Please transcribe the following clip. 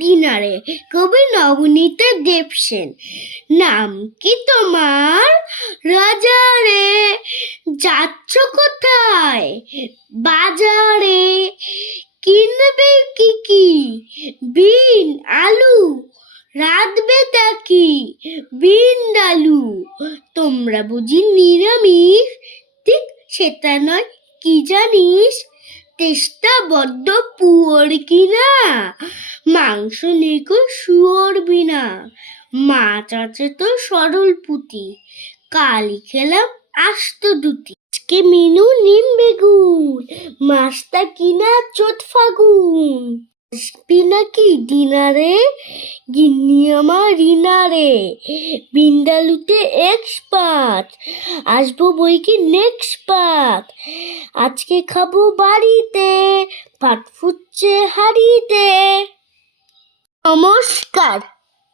ডিনারে, কবি নবনীতা দেবসেন। নাম কি তোমার? রাজারে। যাচ্ছ কোথায়? বাজারে। কিনবে কি? বিন আলু। রাঁধবে তা কি? বিন ডালু। তোমরা বুঝি নিরামিষ? ঠিক সেটা নয়, কি জানিস? তেষ্টা বড্ড পুয়োর কিনা, মাংস নেই কো শুয়োর বিনা। মাছ আছে তো সরল পুঁটি, কালই খেলাম আস্ত দুটি। আজকে মেনু নিম বেগুন, মাছটা কিনা চোট ফাগুন। আসবি নাকি ডিনারে? গিন্নি আমার রিনারে। বিন্দালুতে এক্সপার্ট, আসবো বই কি নেক্সট পার্ট। আজকে খাবো বাড়িতে, ভাত ফুটছে হাঁড়িতে। নমস্কার।